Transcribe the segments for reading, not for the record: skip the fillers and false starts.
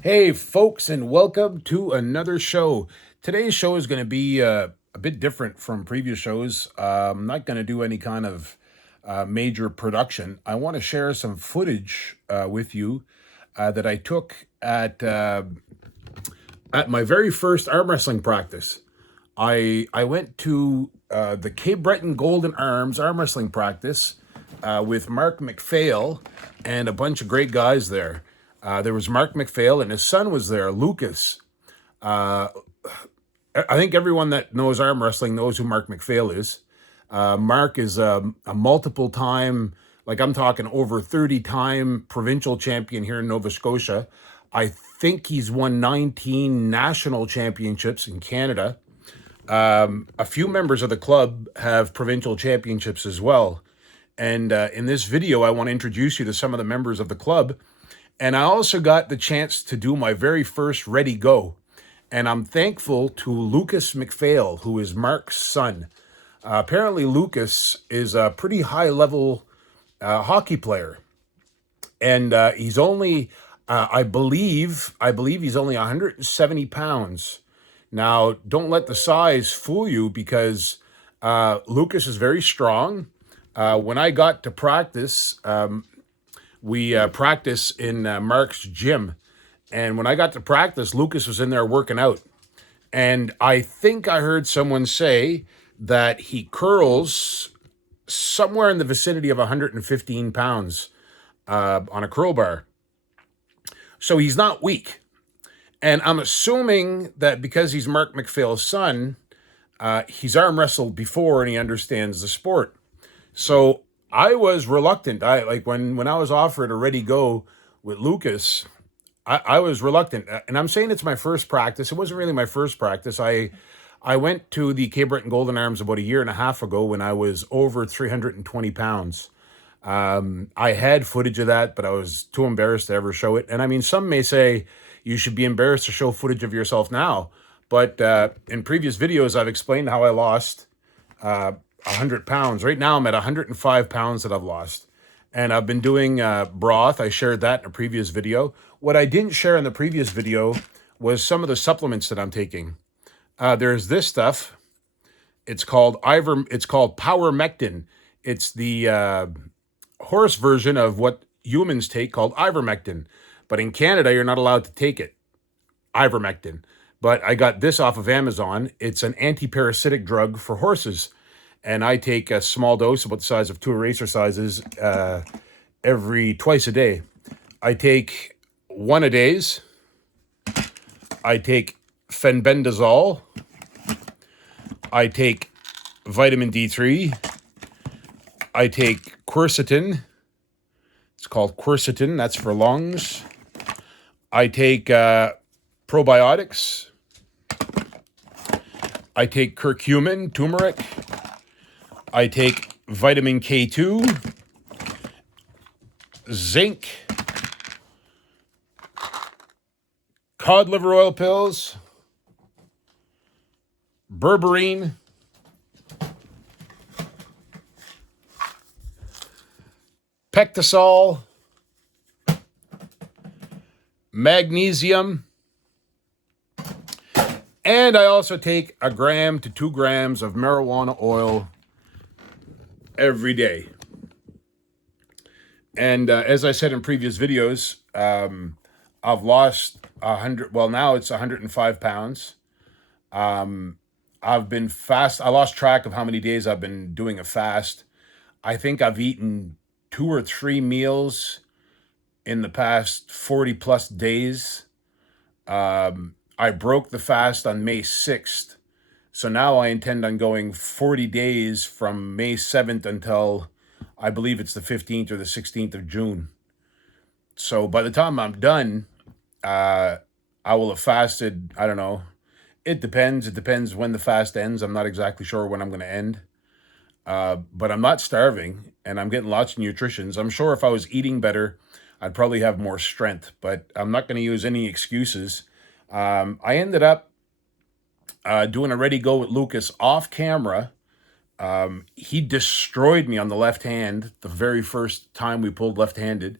Hey, folks, and welcome to another show. Today's show is going to be a bit different from previous shows. I'm not going to do any kind of major production. I want to share some footage with you that I took at my very first arm wrestling practice. I went to the Cape Breton Golden Arms arm wrestling practice with Mark MacPhail and a bunch of great guys there. There was Mark MacPhail and his son was there, Lucas. I think everyone that knows arm wrestling knows who Mark MacPhail is. Mark is a multiple time, like I'm talking over 30-time provincial champion here in Nova Scotia. I think he's won 19 national championships in Canada. A few members of the club have provincial championships as well. And in this video, I want to introduce you to some of the members of the club. And I also got the chance to do my very first Ready Go. And I'm thankful to Lucas MacPhail, who is Mark's son. Apparently, Lucas is a pretty high level hockey player. And he's only, I believe he's only 170 pounds. Now, don't let the size fool you because Lucas is very strong. When I got to practice, we practice in Mark's gym. And when I got to practice, Lucas was in there working out. And I think I heard someone say that he curls somewhere in the vicinity of 115 pounds on a curl bar. So he's not weak. And I'm assuming that because he's Mark MacPhail's son, he's arm wrestled before and he understands the sport. So I was reluctant. I like when I was offered a Ready Go with Lucas, I was reluctant. And I'm saying it's my first practice. It wasn't really my first practice. I went to the Cape Breton Golden Arms about a year and a half ago when I was over 320 pounds. I had footage of that, but I was too embarrassed to ever show it. And I mean, some may say you should be embarrassed to show footage of yourself now. But in previous videos, I've explained how I lost 100 pounds. Right now, I'm at 105 pounds that I've lost. And I've been doing broth. I shared that in a previous video. What I didn't share in the previous video was some of the supplements that I'm taking. There's this stuff. It's called Powermectin. It's the horse version of what humans take called ivermectin. But in Canada, you're not allowed to take it, ivermectin. But I got this off of Amazon. It's an anti-parasitic drug for horses. And I take a small dose, about the size of two eraser sizes, twice a day. I take one a days. I take fenbendazole. I take vitamin D3. I take quercetin. It's called quercetin. That's for lungs. I take probiotics. I take curcumin, turmeric. I take vitamin K2, zinc, cod liver oil pills, berberine, pectosol, magnesium, and I also take 1 gram to 2 grams of marijuana oil every day. And as I said in previous videos, I've lost 100. Well, now it's 105 pounds. I've been fast. I lost track of how many days I've been doing a fast. I think I've eaten 2 or 3 meals in the past 40 plus days. I broke the fast on May 6th. So now I intend on going 40 days from May 7th until I believe it's the 15th or the 16th of June. So by the time I'm done, I will have fasted, I don't know. It depends. It depends when the fast ends. I'm not exactly sure when I'm going to end. But I'm not starving and I'm getting lots of nutritions. I'm sure if I was eating better, I'd probably have more strength, but I'm not going to use any excuses. I ended up doing a Ready Go with Lucas off camera. He destroyed me on the left hand the very first time we pulled left-handed.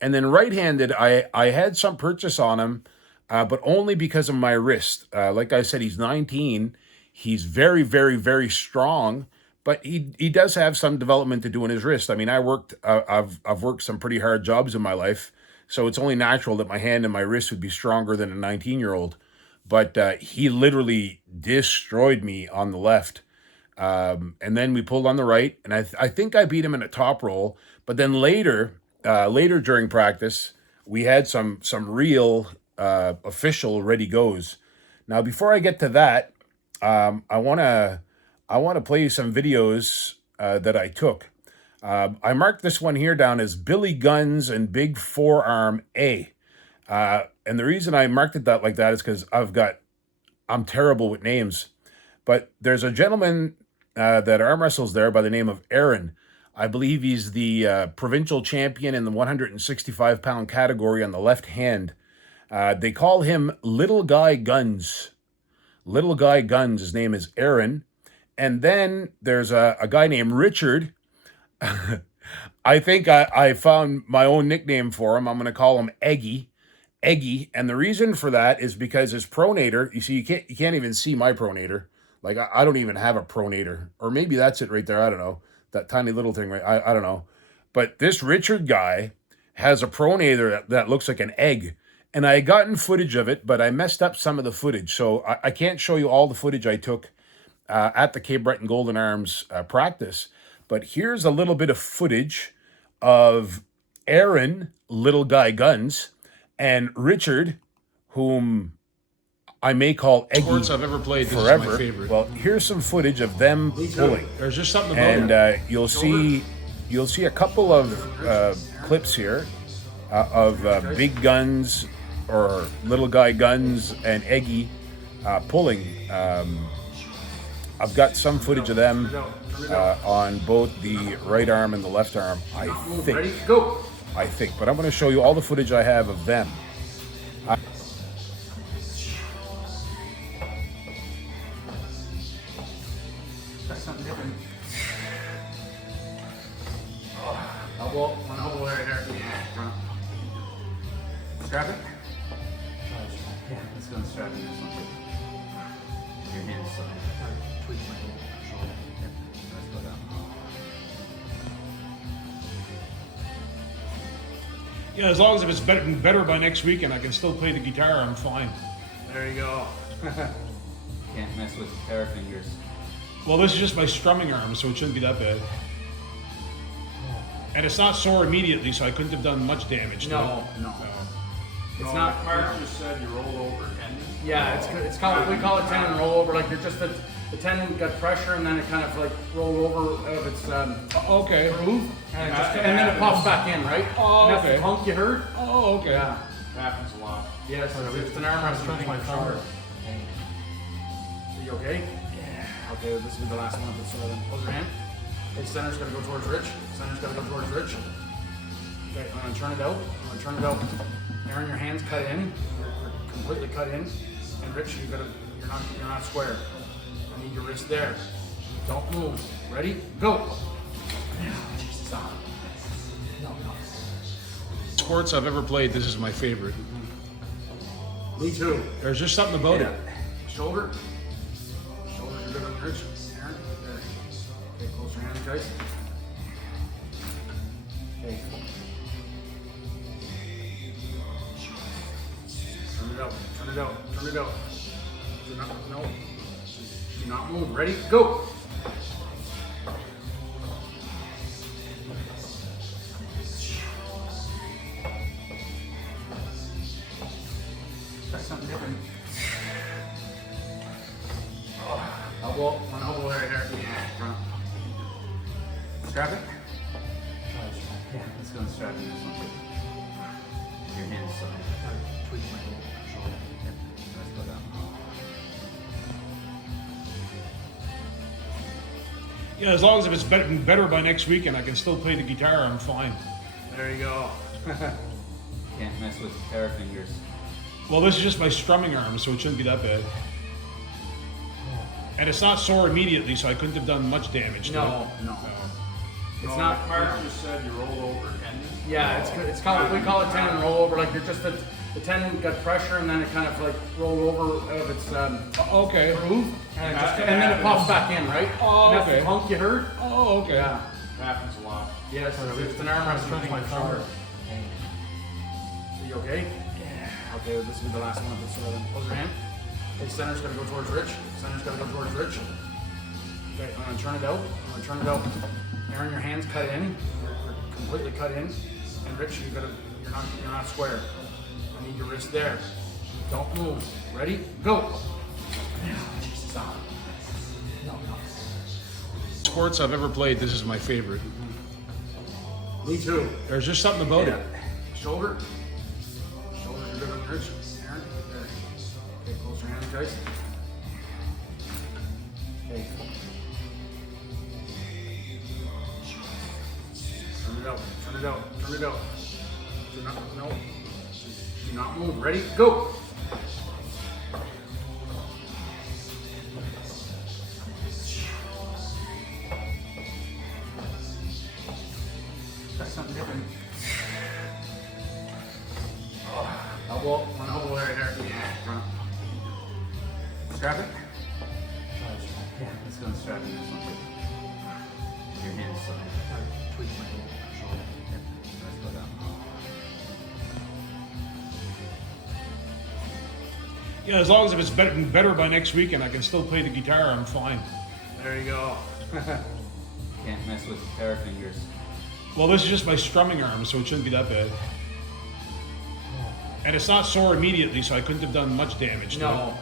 And then right-handed, I had some purchase on him, but only because of my wrist. Like I said, he's 19. He's very, very, very strong, but he does have some development to do in his wrist. I mean, I've worked some pretty hard jobs in my life, so it's only natural that my hand and my wrist would be stronger than a 19-year-old. But he literally destroyed me on the left. And then we pulled on the right, and I think I beat him in a top roll. But then later during practice, we had some real official ready goes. Now, before I get to that, I wanna play you some videos that I took. I marked this one here down as Billy Guns and Big Forearm A. And the reason I marked it that like that is because I'm terrible with names. But there's a gentleman that arm wrestles there by the name of Aaron. I believe he's the provincial champion in the 165-pound category on the left hand. They call him Little Guy Guns. Little Guy Guns. His name is Aaron. And then there's a guy named Richard. I think I found my own nickname for him. I'm going to call him Eggy. Eggy. And the reason for that is because his pronator, you see, you can't even see my pronator. Like, I don't even have a pronator. Or maybe that's it right there. I don't know. That tiny little thing, right? I don't know. But this Richard guy has a pronator that looks like an egg. And I had gotten footage of it, but I messed up some of the footage. So I can't show you all the footage I took at the Cape Breton Golden Arms practice. But here's a little bit of footage of Aaron, Little Guy Guns, and Richard, whom I may call Eggy Sports I've ever played. This forever. is my favorite. Well, here's some footage of them pulling. There's just something about And it. you'll see a couple of clips here of Big Guns or Little Guy Guns and Eggy pulling. I've got some footage of them on both the right arm and the left arm, I think. Ready, go. I think. But I'm going to show you all the footage I have of them. Try something different. Elbow, one elbow right there. Front. Strap it. Yeah, let's go and strap it. This one. Your hands so. Tweak my shoulder. Let's go down. Yeah, as long as if it's better by next weekend, I can still play the guitar. I'm fine. There you go. Can't mess with pair fingers. Well, this is just my strumming arm, so it shouldn't be that bad. And it's not sore immediately, so I couldn't have done much damage to No. It's not. Mark just said you rolled over tendon. Yeah, it's called, we call it tendon rollover. Like you're just the tendon got pressure and then it kind of like rolled over out of its Okay. groove and then it pops back in, right? Oh, and that's okay. the punk you heard. Oh, okay. Yeah. It happens a lot. Yes, it's an arm wrestling thing for sure. Are you okay? Yeah. Okay, well, this will be the last one of this. So then close your hand. Okay, center's gotta go towards Rich. Center's gotta go towards Rich. Okay, I'm gonna turn it out. Aaron, your hands cut in. You're completely cut in. And Rich, you're not square. I need your wrist there. Don't move. Ready? Go. Stop. No. Sports I've ever played. This is my favorite. Me too. There's just something about it. Shoulder. Shoulders are good on Rich. Aaron. There. Okay, close your hands, guys. Okay. Turn it out. Do not move. Ready? Go. Try something different. Elbow, one elbow right there. Front. Strap it. Yeah, let's go and strap it. This one. Your hands so. Tweak my shoulder. Let's go down. Yeah, as long as if it's better by next weekend, I can still play the guitar. I'm fine. There you go. Can't mess with pair fingers. Well, this is just my strumming arm, so it shouldn't be that bad. And it's not sore immediately, so I couldn't have done much damage to it. No. It's not. Mark just said you rolled over tendon. Yeah, it's called, we call it tendon rollover. Like it's just the tendon got pressure and then it kind of like rolled over out of its Okay. groove and then it pops back in, right? Oh, And that's okay. the clunk you heard. Oh, okay. Yeah. Happens a lot. Yes, it's an arm wrestling thing for sure. Are you okay? Yeah. Okay, this will be the last one of this. Close your hand. Okay, center's gonna go towards Rich. Center's gonna go towards Rich. Okay, I'm gonna turn it out. I'm gonna turn it out. Aaron, your hands cut in. You're completely cut in. And Rich, you're not square. I need your wrist there. Don't move. Ready? Go. Stop. No. Sports I've ever played, this is my favorite. Me too. There's just something about it. Shoulder. Shoulders are good on Rich. Aaron. There. Okay, close your hands, guys. Okay. Turn it out. Turn it out. Turn it out. Do not move. Ready? Go. Try something different. Elbow, one elbow right there. Front. Strap it. Yeah, let's go and strap in this one. Your hands so tweak my shoulder. Yep. Let's go down. Yeah, as long as if it's better by next week and I can still play the guitar, I'm fine. There you go. Can't mess with terror fingers. Well, this is just my strumming arm, so it shouldn't be that bad. And it's not sore immediately, so I couldn't have done much damage to No.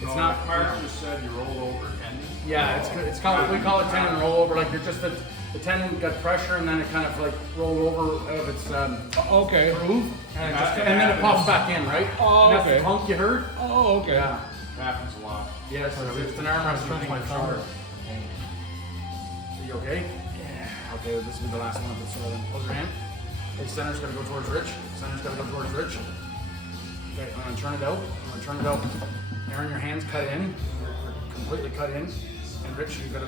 It's not. Mark just said you rolled over a tendon. Yeah, it's called, we call it tendon rollover. Like it's just the tendon got pressure and then it kind of like rolled over out of its Okay. groove and then it pops back in, right? Oh, And that's okay. the clunk you heard. Oh, okay. Yeah. Happens a lot. Yes, it's an arm wrestling thing for sure. Are you okay? Yeah. Okay, this will be the last one of this. Close your hand. Okay, center's gonna go towards Rich. Center's gonna go towards Rich. Okay, I'm gonna turn it out. I'm gonna turn it out. Aaron, your hands cut in. You're completely cut in. And Rich, you're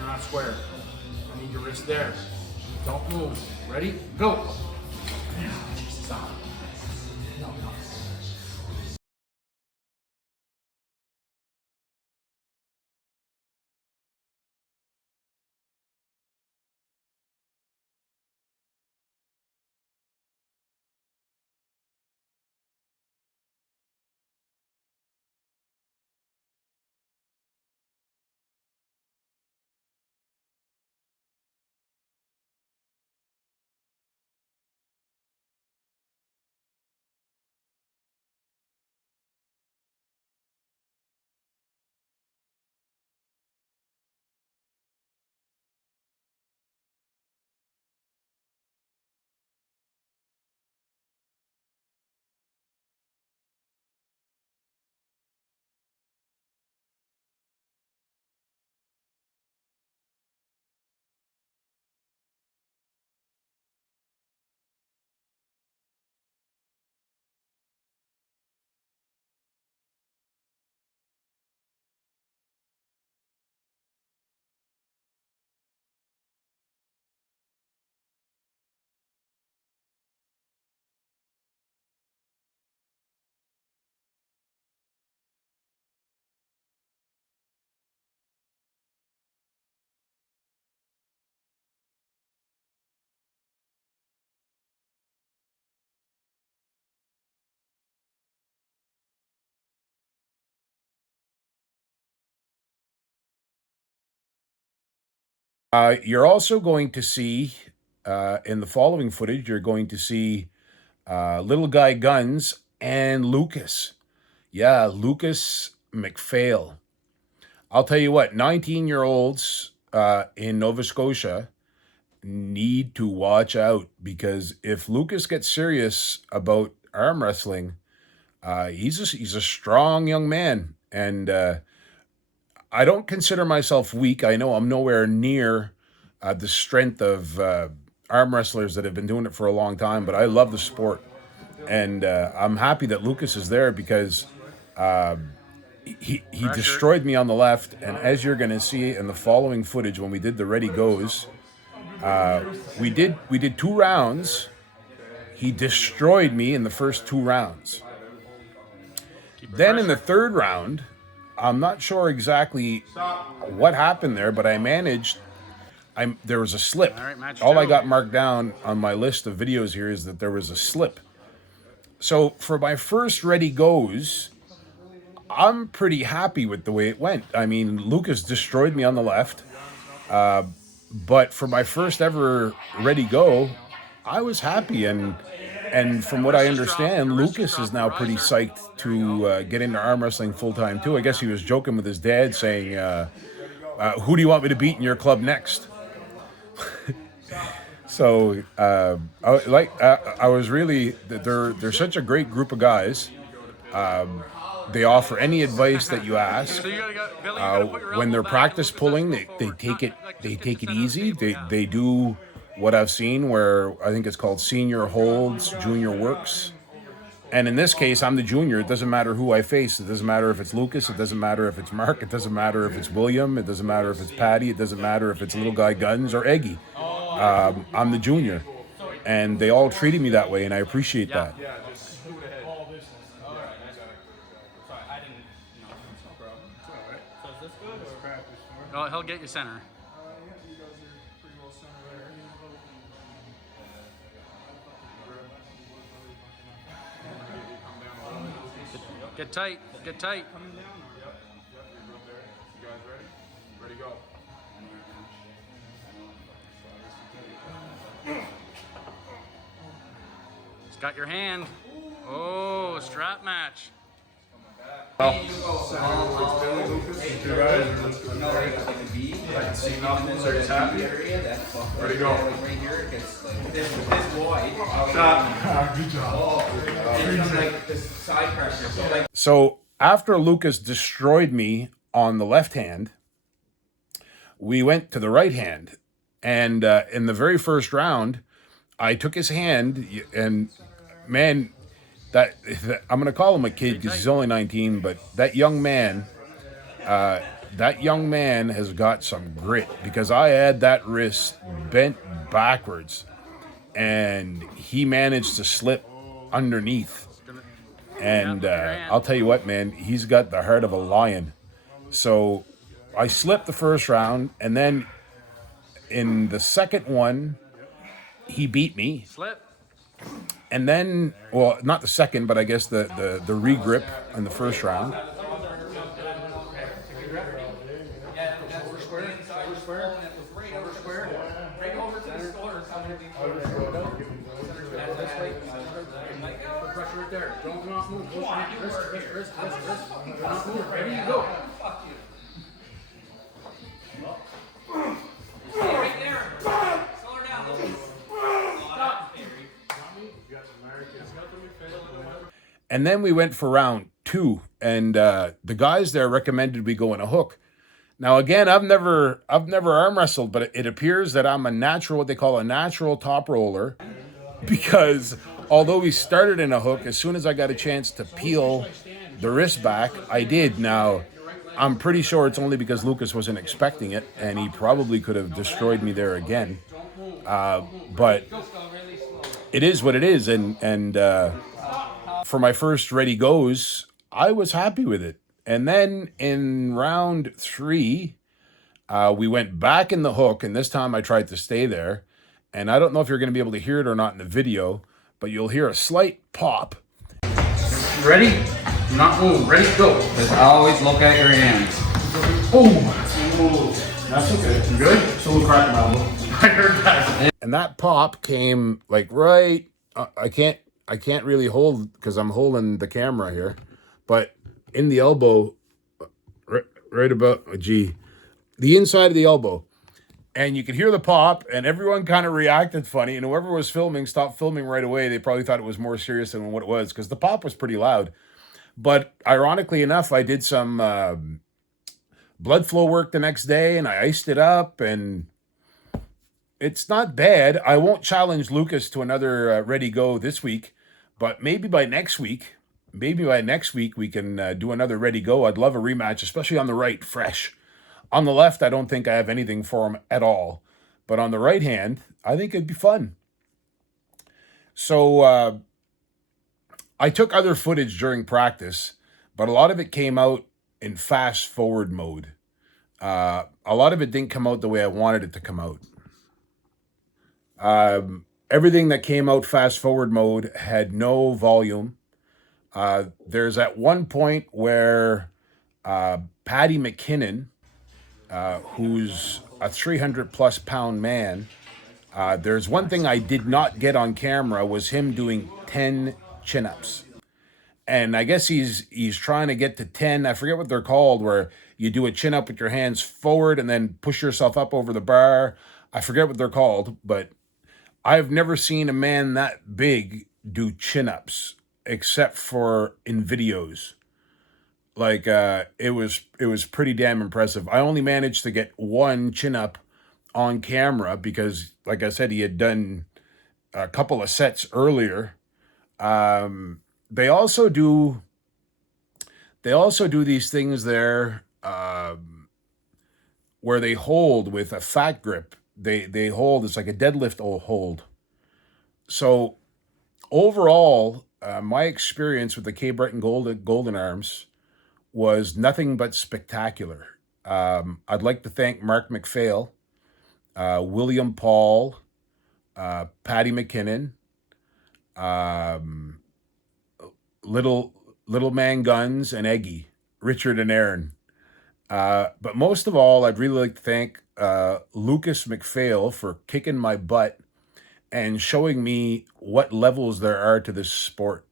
not square. I need your wrist there. Don't move. Ready? Go. Stop. No. You're also going to see in the following footage, you're going to see Little Guy Guns and Lucas. Yeah, Lucas MacPhail. I'll tell you what, 19-year-olds in Nova Scotia need to watch out because if Lucas gets serious about arm wrestling, he's a strong young man. And I don't consider myself weak. I know I'm nowhere near the strength of arm wrestlers that have been doing it for a long time, but I love the sport. And I'm happy that Lucas is there because he destroyed me on the left. And as you're going to see in the following footage, when we did the Ready Goes, We did 2 rounds. He destroyed me in the first 2 rounds. Then in the third round, I'm not sure exactly what happened there, but I managed. There was a slip. All right, match All I 2. got marked down on my list of videos here is that there was a slip. So for my first ready goes, I'm pretty happy with the way it went. I mean, Lucas destroyed me on the left, but for my first ever ready go, I was happy. And from what I understand, Lucas is now pretty psyched to get into arm wrestling full time too. I guess he was joking with his dad, saying, "Who do you want me to beat in your club next?" So I was really, they're such a great group of guys. They offer any advice that you ask. So you gotta go, Billy, you gotta put your When elbow they're back practice a little bit pulling, more they forward, take it not like they just take the it center of the easy. table. They do what I've seen, where I think it's called senior holds, junior works. And in this case, I'm the junior. It doesn't matter who I face. It doesn't matter if it's Lucas. It doesn't matter if it's Mark. It doesn't matter if it's William. It doesn't matter if it's Patty. It doesn't matter if it's little guy Guns or Eggy. I'm the junior, and they all treated me that way, and I appreciate that. Oh, he'll get you center. Get tight. Get tight. You guys ready? Ready, go. He's got your hand. Oh, strap match. You guys are just doing great. I can see nothing, so he's happy. Ready, go. So after Lucas destroyed me on the left hand, we went to the right hand. And in the very first round, I took his hand, and man, that I'm going to call him a kid because he's only 19, but that young man has got some grit, because I had that wrist bent backwards and he managed to slip underneath. And I'll tell you what, man, he's got the heart of a lion. So I slipped the first round, and then in the second one, he beat me. Slip. And then, well, not the second, but I guess the regrip in the first round. And then we went for round 2, and the guys there recommended we go in a hook. Now, again, I've never arm wrestled, but it appears that I'm a natural, what they call a natural top roller, because although we started in a hook, as soon as I got a chance to peel the wrist back, I did. Now, I'm pretty sure it's only because Lucas wasn't expecting it, and he probably could have destroyed me there again. But it is what it is, and for my first ready goes, I was happy with it. And then in round 3, we went back in the hook, and this time I tried to stay there. And I don't know if you're going to be able to hear it or not in the video, but you'll hear a slight pop. Ready? Do not move. Ready? Go. Just always look at your hands. That's okay. You good? Still a crack elbow. I heard that. And that pop came like right. I can't really hold because I'm holding the camera here, but in the elbow, right about the inside of the elbow. And you could hear the pop, and everyone kind of reacted funny. And whoever was filming stopped filming right away. They probably thought it was more serious than what it was, because the pop was pretty loud. But ironically enough, I did some blood flow work the next day, and I iced it up, and it's not bad. I won't challenge Lucas to another ready go this week, but maybe by next week we can do another ready go. I'd love a rematch, especially on the right, fresh. On the left, I don't think I have anything for him at all. But on the right hand, I think it'd be fun. So I took other footage during practice, but a lot of it came out in fast forward mode. A lot of it didn't come out the way I wanted it to come out. Everything that came out fast forward mode had no volume. There's at one point where Paddy McKinnon, who's a 300 plus pound man, there's one thing I did not get on camera was him doing 10 chin-ups. And I guess he's trying to get to 10. I forget what they're called, where you do a chin up with your hands forward and then push yourself up over the bar. I forget what they're called, but I've never seen a man that big do chin ups except for in videos. Like it was pretty damn impressive. I only managed to get one chin up on camera because, like I said, he had done a couple of sets earlier. They also do these things there where they hold with a fat grip. They hold, it's like a deadlift hold. So overall, my experience with the Breton Golden Arms was nothing but spectacular. I'd like to thank Mark MacPhail, William Paul, Paddy McKinnon, Little Man Guns, and Eggy, Richard and Aaron. But most of all, I'd really like to thank Lucas MacPhail for kicking my butt and showing me what levels there are to this sport.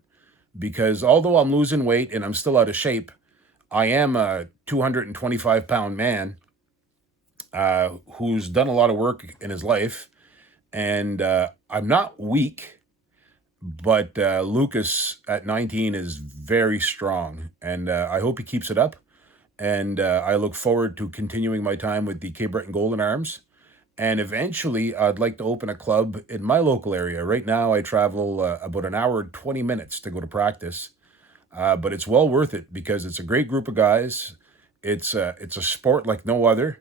Because although I'm losing weight and I'm still out of shape, I am a 225 pound man who's done a lot of work in his life. And I'm not weak, but Lucas at 19 is very strong. And I hope he keeps it up. And I look forward to continuing my time with the Breton Golden Arms. And eventually, I'd like to open a club in my local area. Right now, I travel about an hour and 20 minutes to go to practice. But it's well worth it because it's a great group of guys. It's a sport like no other.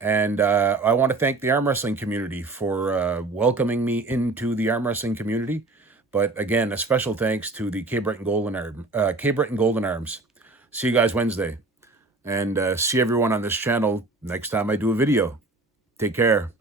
And I want to thank the arm wrestling community for welcoming me into the arm wrestling community. But again, a special thanks to the Breton Golden Arms. See you guys Wednesday. And see everyone on this channel next time I do a video. Take care.